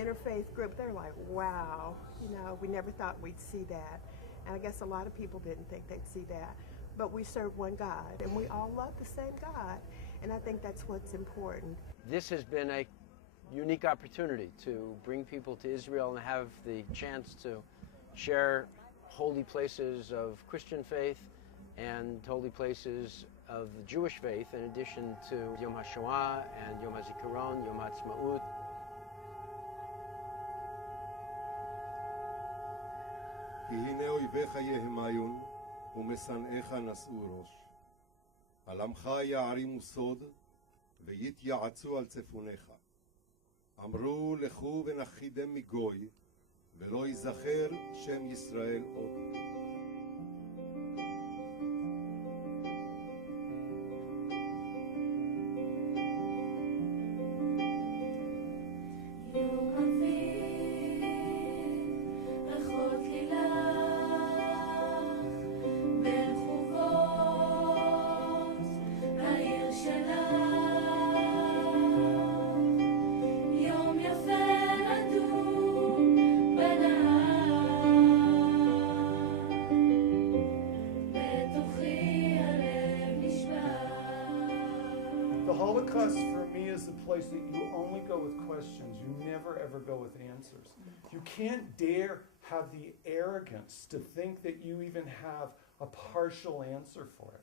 Interfaith group, they're like, wow, you know, we never thought we'd see that. And I guess a lot of people didn't think they'd see that. But we serve one God, and we all love the same God. And I think that's what's important. This has been a unique opportunity to bring people to Israel and have the chance to share holy places of Christian faith and holy places of the Jewish faith, in addition to Yom HaShoah and Yom HaZikaron, Yom HaAtzmaut. כי הנה אויביך יהמיון ומשנאיך נשאו ראש. על עמך יערימו סוד ויתייעצו על צפוניך. אמרו לכו ונכחידם מגוי ולא ייזכר שם ישראל עוד. The Holocaust for me is a place that you only go with questions. You never ever go with answers. You can't dare have the arrogance to think that you even have a partial answer for it.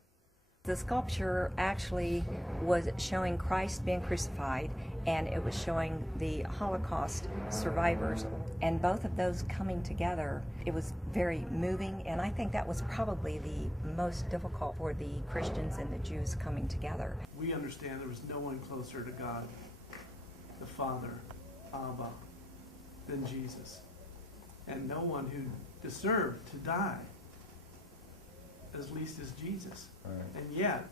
The sculpture actually was showing Christ being crucified, and it was showing the Holocaust survivors, and both of those coming together, it was very moving, and I think that was probably the most difficult for the Christians and the Jews coming together. We understand there was no one closer to God, the Father, Abba, than Jesus, and no one who deserved to die as least as Jesus. Right. And yet,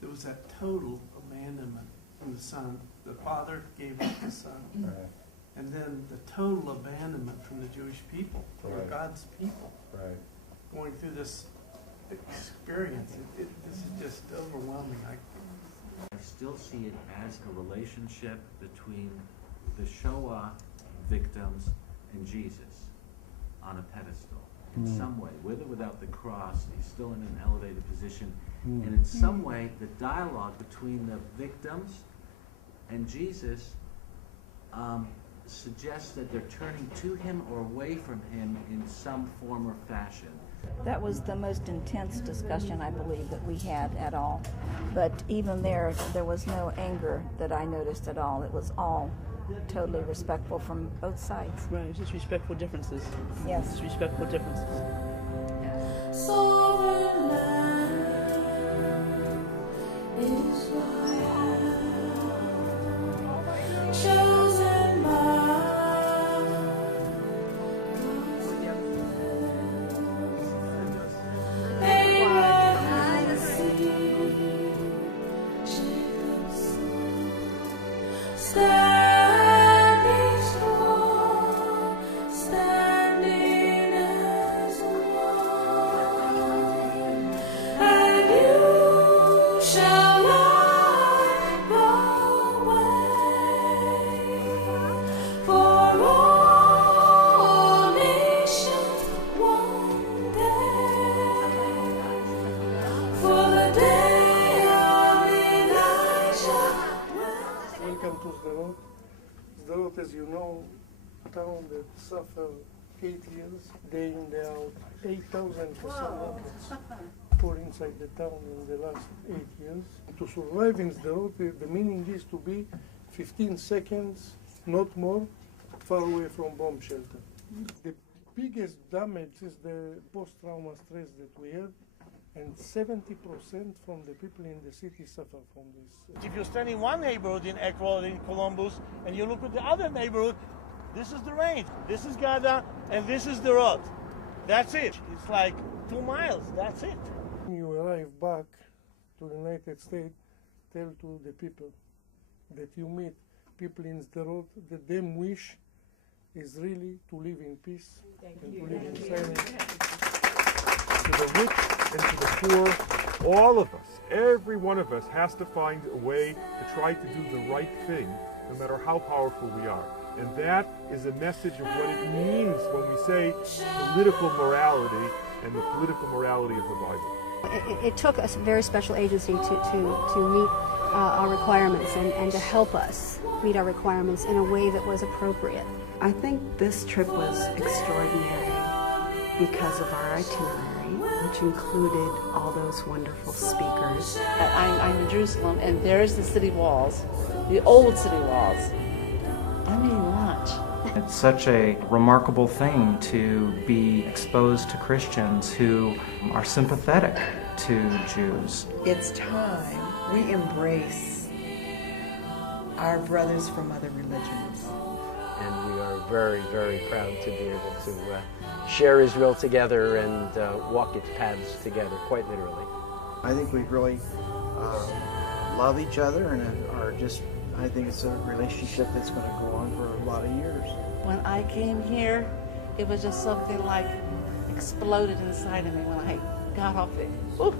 there was that total abandonment from the Son. The Father gave up the Son. Right. And then the total abandonment from the Jewish people, right. Or God's people. Right. Going through this experience, this is just overwhelming. I still see it as a relationship between the Shoah victims and Jesus on a pedestal. In some way, with or without the cross, he's still in an elevated position. And in some way, the dialogue between the victims and Jesus suggests that they're turning to him or away from him in some form or fashion. That was the most intense discussion, I believe, that we had at all. But even there was no anger that I noticed at all. It was all totally respectful from both sides. Right, just respectful differences. Yes. Just respectful differences. Sovereign land is my hand, chosen by Abraham seed, Jacob's son. Sderot, as you know, a town that suffered 8 years, day in, day out, 8,000 rockets poured inside the town in the last 8 years. To survive in Sderot, the meaning is to be 15 seconds, not more, far away from bomb shelter. The biggest damage is the post-trauma stress that we have, and 70% from the people in the city suffer from this. If you stand in one neighborhood in Eckrol, in Columbus, and you look at the other neighborhood, this is the range, this is Gada, and this is the road. That's it. It's like 2 miles, that's it. When you arrive back to the United States, tell to the people that you meet people in the road that their wish is really to live in peace and to live in silence. To the rich and to the poor, all of us, every one of us has to find a way to try to do the right thing, no matter how powerful we are. And that is a message of what it means when we say political morality and the political morality of the Bible. It took a very special agency to meet our requirements and to help us meet our requirements in a way that was appropriate. I think this trip was extraordinary because of our itinerary, which included all those wonderful speakers. I'm in Jerusalem, and there's the city walls, the old city walls. I'm eating lunch. It's such a remarkable thing to be exposed to Christians who are sympathetic to Jews. It's time we embrace our brothers from other religions. And we are very, very proud to be able to share Israel together and walk its paths together, quite literally. I think we really love each other and are just, I think it's a relationship that's going to go on for a lot of years. When I came here, it was just something like exploded inside of me when I got off it. Woo.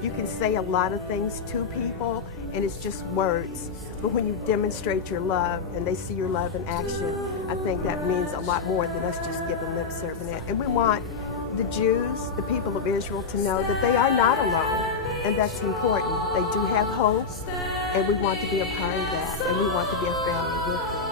You can say a lot of things to people, and it's just words. But when you demonstrate your love and they see your love in action, I think that means a lot more than us just giving lip serving it. And we want the Jews, the people of Israel, to know that they are not alone, and that's important. They do have hope, and we want to be a part of that, and we want to be a family with them.